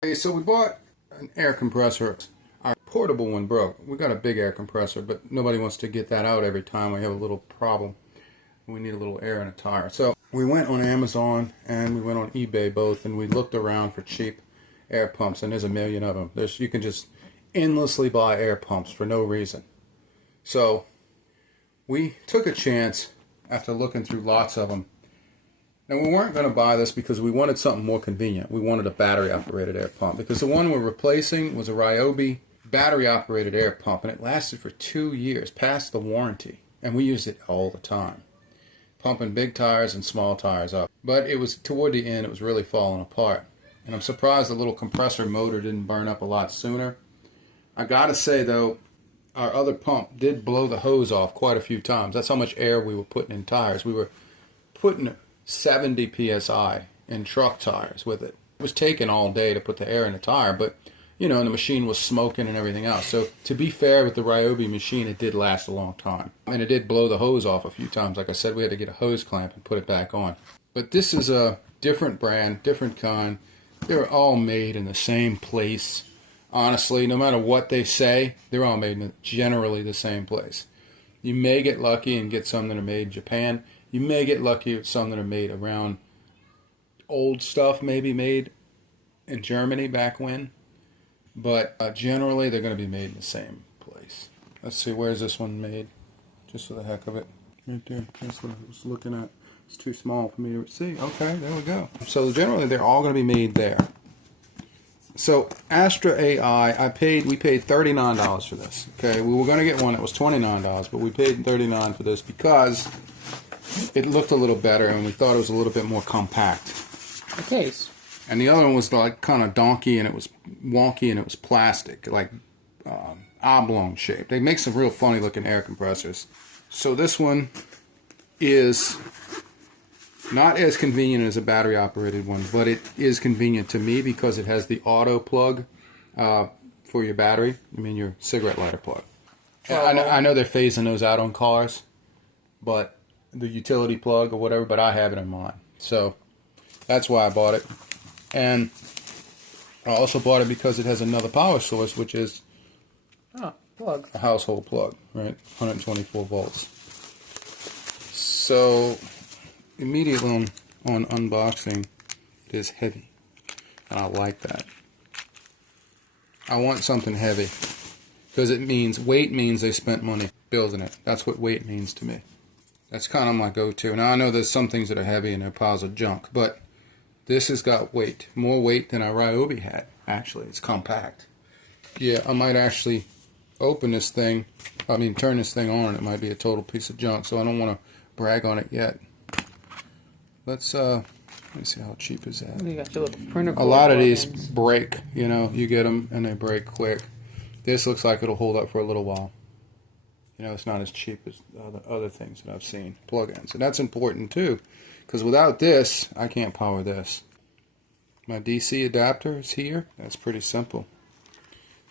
Hey, so we bought an air compressor. Our portable one broke. We got a big air compressor, but nobody wants to get that out every time we have a little problem. We need a little air in a tire. So we went on Amazon and we went on eBay both, and we looked around for cheap air pumps, and there's a million of them. You can just endlessly buy air pumps for no reason. So we took a chance after looking through lots of them. And we weren't going to buy this because we wanted something more convenient. We wanted a battery-operated air pump because the one we're replacing was a Ryobi battery-operated air pump, and it lasted for 2 years, past the warranty. And we used it all the time, pumping big tires and small tires up. But it was toward the end, it was really falling apart. And I'm surprised the little compressor motor didn't burn up a lot sooner. I gotta say though, our other pump did blow the hose off quite a few times. That's how much air we were putting in tires. We were putting 70 psi in truck tires with it. It was taking all day to put the air in the tire, but you know, and the machine was smoking and everything else. So to be fair with the Ryobi machine, it did last a long time. And it did blow the hose off a few times. Like I said, we had to get a hose clamp and put it back on. But this is a different brand, different kind. They're all made in the same place. Honestly, no matter what they say, they're all made in generally the same place. You may get lucky and get some that are made in Japan. You may get lucky with some that are made around old stuff, maybe made in Germany back when. But generally, they're going to be made in the same place. Let's see, where's this one made? Just for the heck of it. Right there. That's what I was looking at. It's too small for me to see. Okay, there we go. So generally, they're all going to be made there. So Astra AI, we paid $39 for this. Okay, we were going to get one that was $29, but we paid $39 for this because it looked a little better and we thought it was a little bit more compact. The case. And the other one was like kind of donkey and it was wonky and it was plastic, like oblong shaped. They make some real funny looking air compressors. So this one is not as convenient as a battery operated one, but it is convenient to me because it has the auto plug for your battery. I mean your cigarette lighter plug. I know they're phasing those out on cars, but the utility plug or whatever, but I have it in mine. So that's why I bought it. And I also bought it because it has another power source, which is plug. a household plug, right? 124 volts. So immediately on unboxing, it is heavy. And I like that. I want something heavy because weight means they spent money building it. That's what weight means to me. That's kind of my go-to. Now I know there's some things that are heavy and they're piles of junk, but this has got weight. More weight than our Ryobi had, actually. It's compact. Yeah, I might actually turn this thing on, and it might be a total piece of junk, so I don't want to brag on it yet. Let me see, how cheap is that? You got your little printer. A lot of these break, you know, you get them and they break quick. This looks like it'll hold up for a little while. You know, it's not as cheap as other things that I've seen, plug-ins. And that's important too, because without this, I can't power this. My DC adapter is here. That's pretty simple.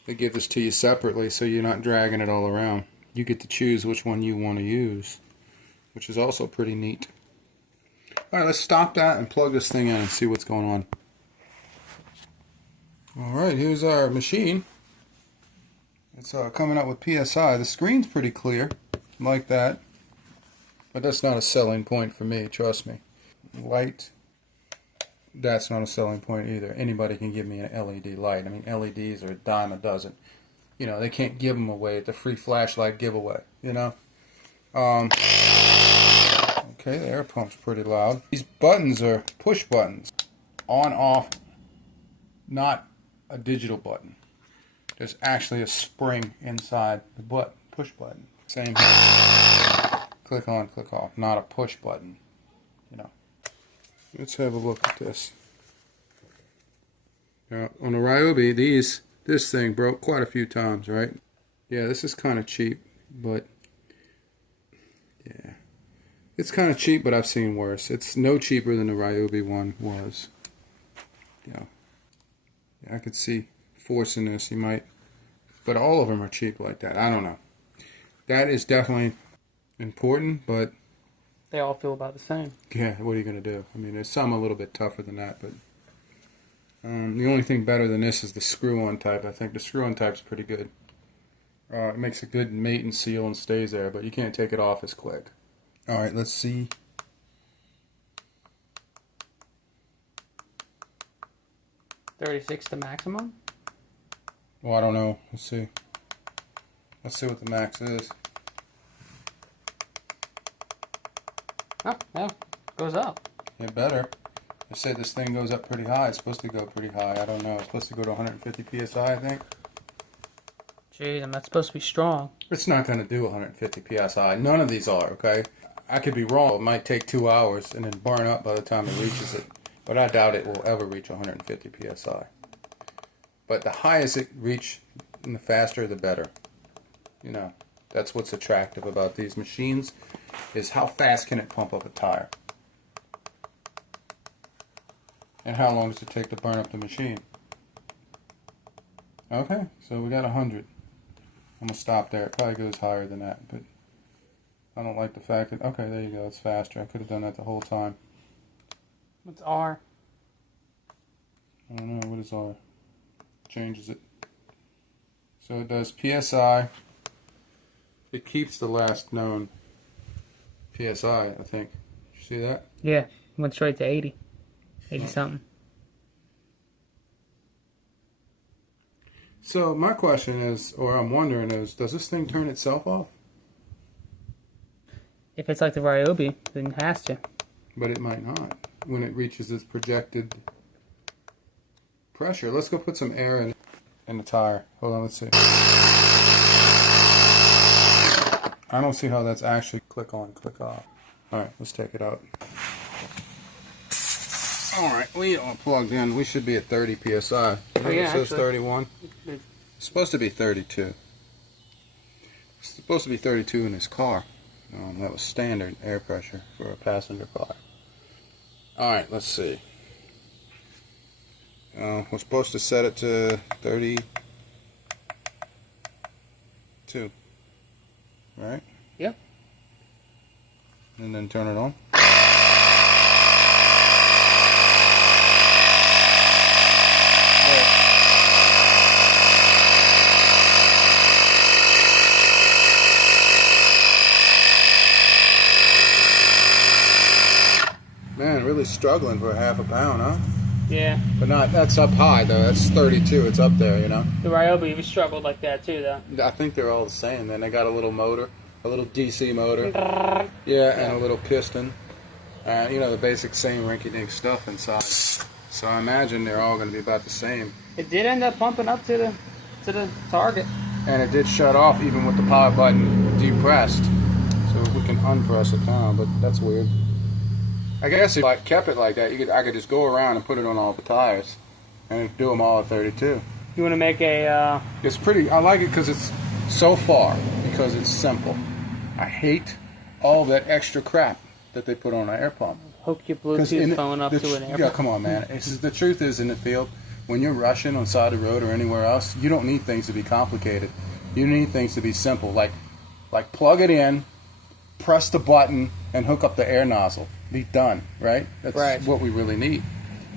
They give this to you separately so you're not dragging it all around. You get to choose which one you want to use, which is also pretty neat. Alright, let's stop that and plug this thing in and see what's going on. Alright, here's our machine. It's coming out with PSI. The screen's pretty clear, like that. But that's not a selling point for me, trust me. Light, that's not a selling point either. Anybody can give me an LED light. I mean, LEDs are a dime a dozen. You know, they can't give them away at the free flashlight giveaway, you know? Okay, the air pump's pretty loud. These buttons are push buttons. On, off, not a digital button. There's actually a spring inside the push button. Same here. Click on, click off. Not a push button. You know. Let's have a look at this. Now, on the Ryobi, this thing broke quite a few times, right? Yeah, this is kind of cheap, but yeah. It's kind of cheap, but I've seen worse. It's no cheaper than the Ryobi one was. Yeah, I could see forcing this, you might, but all of them are cheap like that. I don't know. That is definitely important, but They all feel about the same. yeah, what are you going to do? I mean, there's some a little bit tougher than that, but The only thing better than this is the screw-on type. I think the screw-on type's pretty good. It makes a good mate and seal and stays there, but you can't take it off as quick. All right, let's see. $36 the maximum? Well, I don't know. Let's see. Let's see what the max is. Oh, yeah. Goes up. It better. They say this thing goes up pretty high. It's supposed to go pretty high. I don't know. It's supposed to go to 150 psi, I think. Jeez, I'm not supposed to be strong. It's not going to do 150 psi. None of these are, okay? I could be wrong. It might take 2 hours and then burn up by the time it reaches it. But I doubt it will ever reach 150 psi. But the highest it reach and the faster, the better. You know, that's what's attractive about these machines, is how fast can it pump up a tire. And how long does it take to burn up the machine? Okay, so we got 100. I'm going to stop there. It probably goes higher than that, but I don't like the fact that... Okay, there you go. It's faster. I could have done that the whole time. What's R? I don't know. What is R? Changes it. So it does PSI. It keeps the last known PSI, I think. Did you see that? Yeah, went straight to 80. 80 something. So my question is, or I'm wondering is, does this thing turn itself off? If it's like the Ryobi, then it has to. But it might not when it reaches its projected pressure. Let's go put some air in the tire. Hold on, let's see. I don't see how that's actually click on, click off. Alright, let's take it out. Alright, we are plugged in. We should be at 30 psi. Oh, yeah, it says actually. 31. It's supposed to be 32. It's supposed to be 32 in this car. That was standard air pressure for a passenger car. Alright, let's see. We're supposed to set it to 32. Right? Yep. And then turn it on. Man, really struggling for half a pound, huh? Yeah. But not, that's up high though. That's 32. It's up there, you know. The Ryobi, we struggled like that too, though. I think they're all the same. Then they got a little motor, a little DC motor. Yeah, and a little piston. You know, the basic same rinky-dink stuff inside. So I imagine they're all going to be about the same. It did end up pumping up to the target. And it did shut off even with the power button depressed. So we can unpress it now, but that's weird. I guess if I kept it like that, I could just go around and put it on all the tires and do them all at 32. You want to make a... It's pretty, I like it because it's so far, because it's simple. I hate all that extra crap that they put on an air pump. Hook your Bluetooth phone up to an air pump. Yeah, come on, man. The truth is, in the field, when you're rushing on the side of the road or anywhere else, you don't need things to be complicated. You need things to be simple, like plug it in, press the button, and hook up the air nozzle. Be done, right? That's right. What we really need.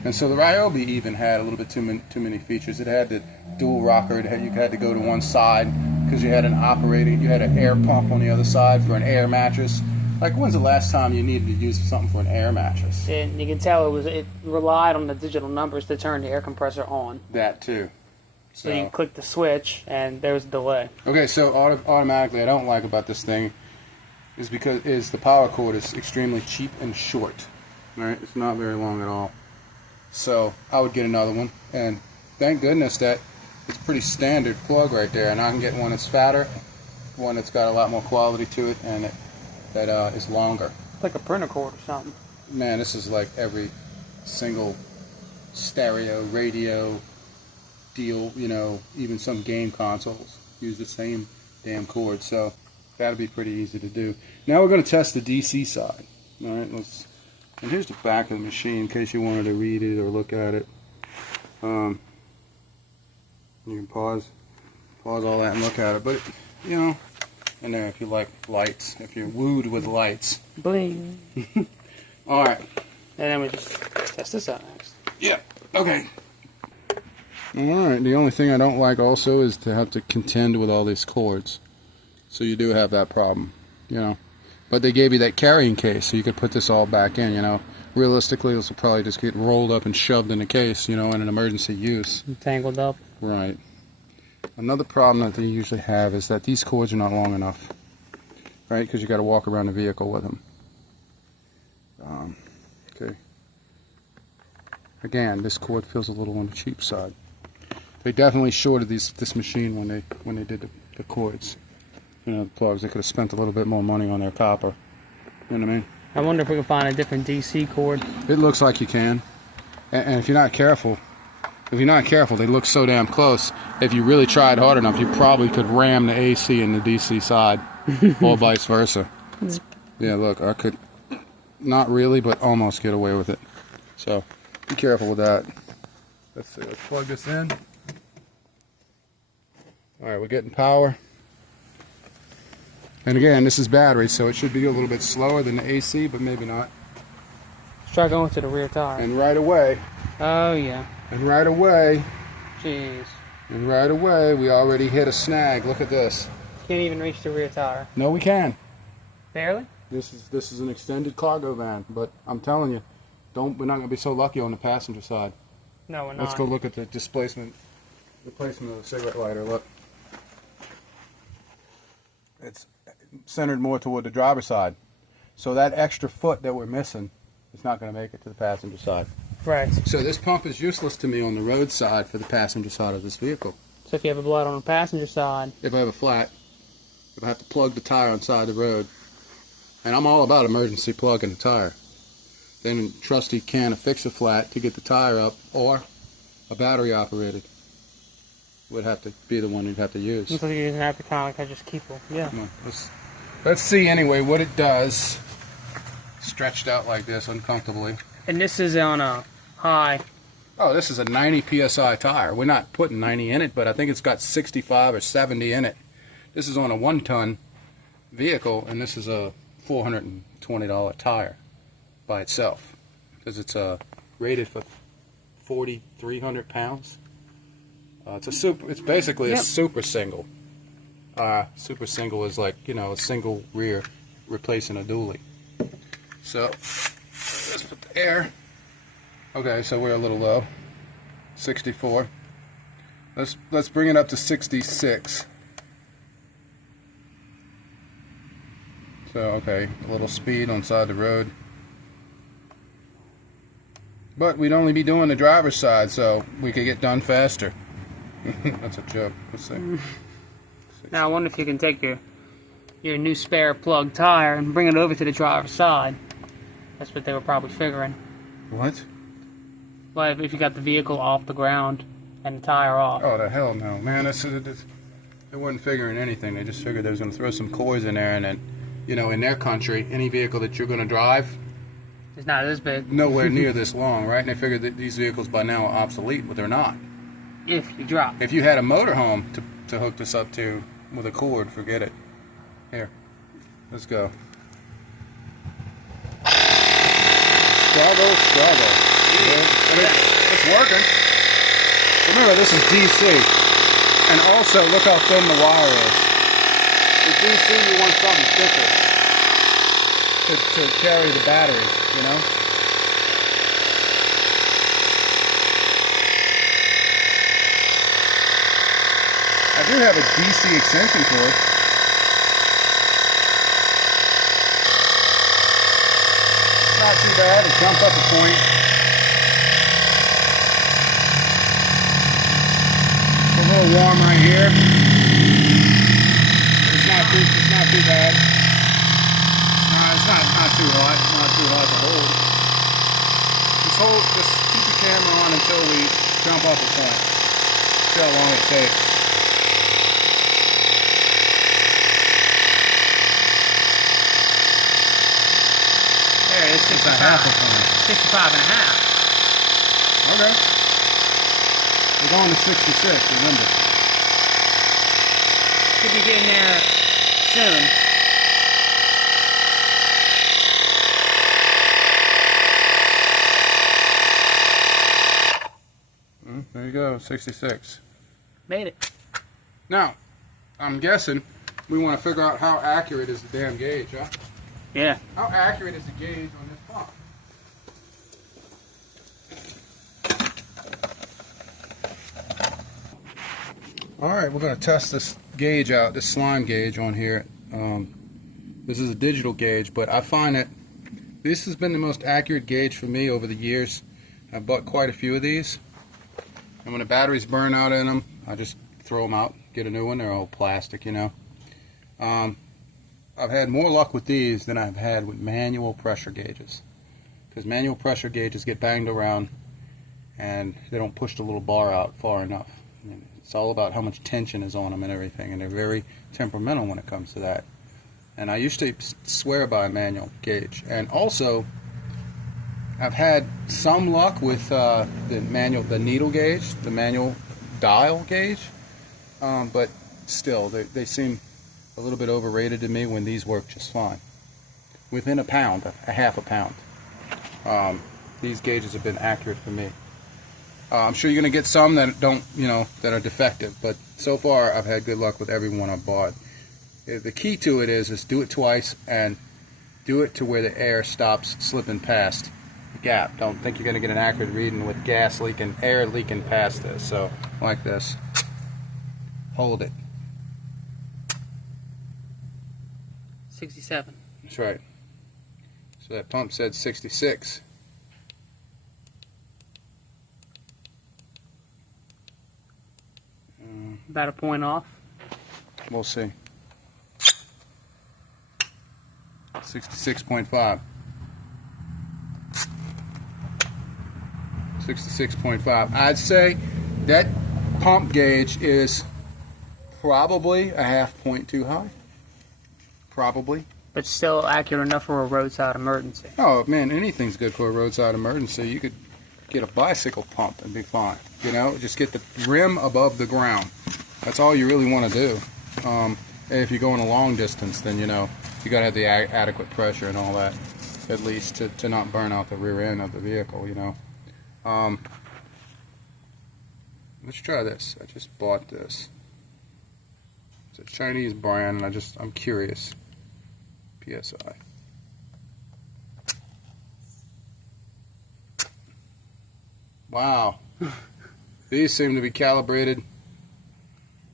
And so the Ryobi even had a little bit too many features. It had the dual rocker. You had to go to one side because you had an air pump on the other side for an air mattress. Like, when's the last time you needed to use something for an air mattress? And you can tell it relied on the digital numbers to turn the air compressor on. That too. So you click the switch, and there was a delay. Okay, so automatically, I don't like about this thing is the power cord is extremely cheap and short. Right, it's not very long at all. So I would get another one, and thank goodness that it's pretty standard plug right there. And I can get one that's fatter, one that's got a lot more quality to it, and that is longer. It's like a printer cord or something. Man, this is like every single stereo, radio deal, you know, even some game consoles use the same damn cord, so that'll be pretty easy to do. Now we're going to test the DC side. All right, and here's the back of the machine in case you wanted to read it or look at it. You can pause all that and look at it, but you know, in there if you like lights, if you're wooed with lights. Bling. All right. And then we just test this out next. Yeah. Okay. Alright, the only thing I don't like also is to have to contend with all these cords. So you do have that problem, you know. But they gave you that carrying case, so you could put this all back in, you know. Realistically, this will probably just get rolled up and shoved in the case, you know, in an emergency use. Tangled up. Right. Another problem that they usually have is that these cords are not long enough, right? Because you got to walk around the vehicle with them. Okay. Again, this cord feels a little on the cheap side. They definitely shorted this machine when they did the cords. You know, the plugs. They could have spent a little bit more money on their copper. You know what I mean? I wonder if we can find a different DC cord. It looks like you can, and if you're not careful, they look so damn close. If you really tried hard enough, you probably could ram the AC in the DC side, or vice versa. Yeah, look, I could not really, but almost get away with it. So be careful with that. Let's see. Let's plug this in. All right, we're getting power. And again, this is battery, so it should be a little bit slower than the AC, but maybe not. Let's try going to the rear tire. And right away, Oh, jeez. And right away, we already hit a snag. Look at this. Can't even reach the rear tire. No, we can. Barely? This is an extended cargo van, but I'm telling you, we're not going to be so lucky on the passenger side. No, we're not. Let's go look at the replacement of the cigarette lighter. Look. It's centered more toward the driver's side. So that extra foot that we're missing is not going to make it to the passenger side. Right. So this pump is useless to me on the road side for the passenger side of this vehicle. So if you have a blood on the passenger side. If I have a flat, if I have to plug the tire on the side of the road, and I'm all about emergency plugging the tire, then a trusty can of Fix-A-Flat to get the tire up, or a battery operated would have to be the one you'd have to use. So you're using that to kind of like I just keep them. Yeah. Come on, let's see anyway what it does. Stretched out like this uncomfortably. And this is on a high. Oh, this is a 90 psi tire. We're not putting 90 in it, but I think it's got 65 or 70 in it. This is on a 1-ton vehicle, and this is a $420 tire by itself, because it's rated for 4,300 pounds. It's basically a super single. Super single is like, you know, a single rear replacing a dually. So let's put the air. Okay, so we're a little low. 64. Let's bring it up to 66. So okay, a little speed on side of the road. But we'd only be doing the driver's side, so we could get done faster. That's a joke. Let's see. Now I wonder if you can take your new spare plug tire and bring it over to the driver's side. That's what they were probably figuring. What? Well, if you got the vehicle off the ground and the tire off. Oh, the hell no, man! They weren't figuring anything. They just figured they was going to throw some cords in there, and then, you know, in their country, any vehicle that you're going to drive, It's not this big. nowhere near this long, right? And they figured that these vehicles by now are obsolete, but they're not. If you drop. If you had a motorhome to hook this up to with a cord, forget it. Here, let's go. Struggle. It's working. Remember, this is DC. And also, look how thin the wire is. With DC, you want something thicker to carry the batteries, you know? I do have a DC extension cord. It's not too bad. It jumped up a point. It's a little warm right here. It's not too bad. No, it's not too hot. Not too hot to hold. Just keep the camera on until we jump up a point. See how long it takes. It's It's a half a point. 65 and a half. Okay. We're going to 66, remember. Should be getting there soon. There you you go, 66. Made it. Now, I'm guessing we want to figure out how accurate is the damn gauge, huh? Yeah. How accurate is the gauge on this pump? Alright, we're going to test this gauge out, this slime gauge on here. This is a digital gauge, but I find that this has been the most accurate gauge for me over the years. I've bought quite a few of these. And when the batteries burn out in them, I just throw them out, get a new one. They're all plastic, you know. I've had more luck with these than I've had with manual pressure gauges. Because manual pressure gauges get banged around and they don't push the little bar out far enough. It's all about how much tension is on them and everything, and they're very temperamental when it comes to that. And I used to swear by a manual gauge. And also, I've had some luck with the needle gauge, the manual dial gauge, but still, they seem a little bit overrated to me when these work just fine. Within a pound, a half a pound, these gauges have been accurate for me. I'm sure you're going to get some that don't, that are defective, but so far I've had good luck with every one I've bought. The key to it is do it twice and do it to where the air stops slipping past the gap. Don't think you're going to get an accurate reading with gas leaking, air leaking past this. So, like this. Hold it. 67. That's right. So that pump said 66. About a point off. We'll see. 66.5. 66.5. I'd say that pump gauge is probably a half point too high. Probably. But still accurate enough for a roadside emergency. Oh man, anything's good for a roadside emergency. You could get a bicycle pump and be fine. Just get the rim above the ground. That's all you really want to do. If you're going a long distance, then you gotta have the adequate pressure and all that, at least to not burn out the rear end of the vehicle. Let's try this. I just bought this. It's a Chinese brand, and I'm curious. PSI. Wow. These seem to be calibrated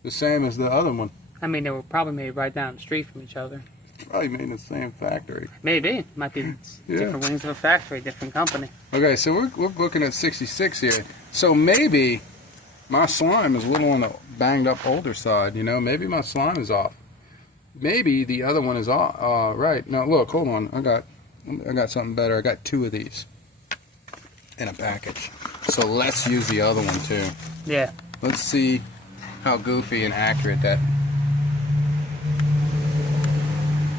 the same as the other one. I mean, they were probably made right down the street from each other. Probably made in the same factory. Maybe. Might be different wings of a factory, different company. Okay, so we're looking at 66 here. So maybe my slime is a little on the banged up older side, Maybe my slime is off. Maybe the other one is off. Right. Now look, hold on. I got something better. I got 2 of these in a package. So let's use the other one too. Yeah. Let's see how goofy and accurate that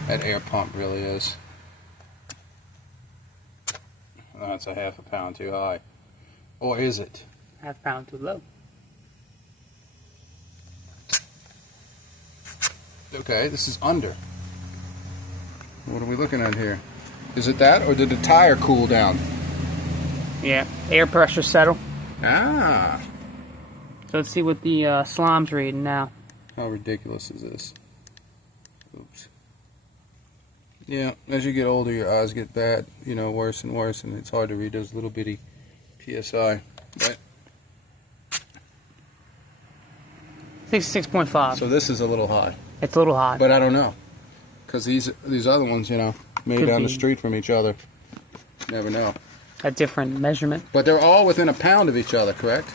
air pump really is. Oh, it's a half a pound too high. Or is it? Half pound too low. Okay, this is under. What are we looking at here? Is it that, or did the tire cool down? Yeah, air pressure settle. Ah. So let's see what the slime's reading now. How ridiculous is this? Oops. Yeah, as you get older, your eyes get bad, worse and worse, and it's hard to read those little bitty PSI. But 66.5. so this is a little high. It's a little high. But I don't know, because these other ones, made down the street from each other. Never know. A different measurement. But they're all within a pound of each other, correct?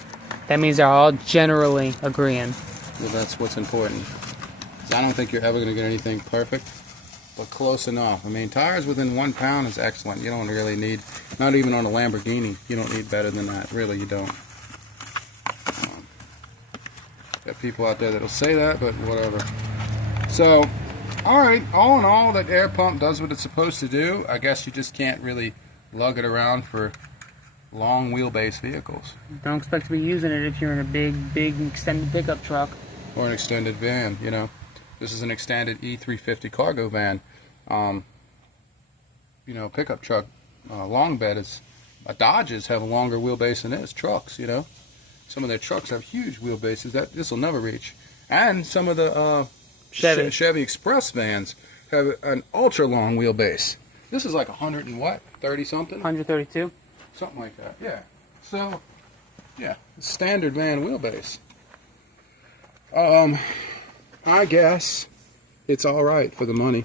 That means they're all generally agreeing. Well, that's what's important. 'Cause I don't think you're ever going to get anything perfect, but close enough. I mean, tires within 1 pound is excellent. You don't really need, not even on a Lamborghini, you don't need better than that. Really, you don't. Got people out there that'll say that, but whatever. So, alright, all in all, that air pump does what it's supposed to do. I guess you just can't really lug it around for long wheelbase vehicles. Don't expect to be using it if you're in a big extended pickup truck. Or an extended van, This is an extended E350 cargo van. Pickup truck, long bed is, Dodges have a longer wheelbase than this, trucks, some of their trucks have huge wheelbases that this will never reach. And some of the Chevy Express vans have an ultra long wheelbase. This is like 100 and what? 30 something? 132. Something like that. Yeah. So, yeah, standard van wheelbase. I guess it's all right for the money.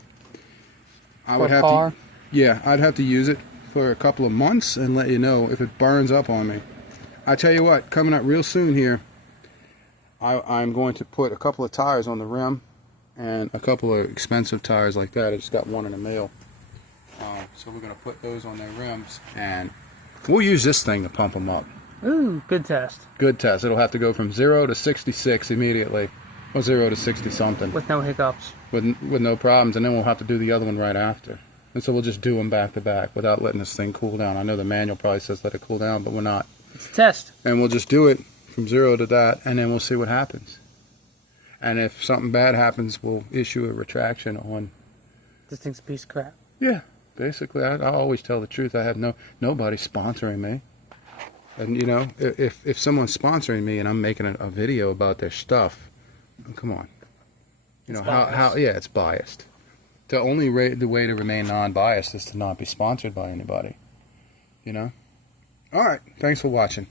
I would have car. Yeah, I'd have to use it for a couple of months and let you know if it burns up on me. I tell you what, coming up real soon here, I'm going to put a couple of tires on the rim and a couple of expensive tires like that. I just got one in the mail. So we're going to put those on their rims, and we'll use this thing to pump them up. Ooh, good test. Good test. It'll have to go from 0 to 66 immediately, or 0 to 60 something. With no hiccups. With no problems, and then we'll have to do the other one right after. And so we'll just do them back to back without letting this thing cool down. I know the manual probably says let it cool down, but we're not. It's a test. And we'll just do it from 0 to that, and then we'll see what happens. And if something bad happens, we'll issue a retraction on. This thing's a piece of crap. Yeah, basically, I always tell the truth. I have nobody sponsoring me. And you know, if someone's sponsoring me and I'm making a video about their stuff, come on. You know how yeah, it's biased. The only the way to remain non-biased is to not be sponsored by anybody. You know. All right. Thanks for watching.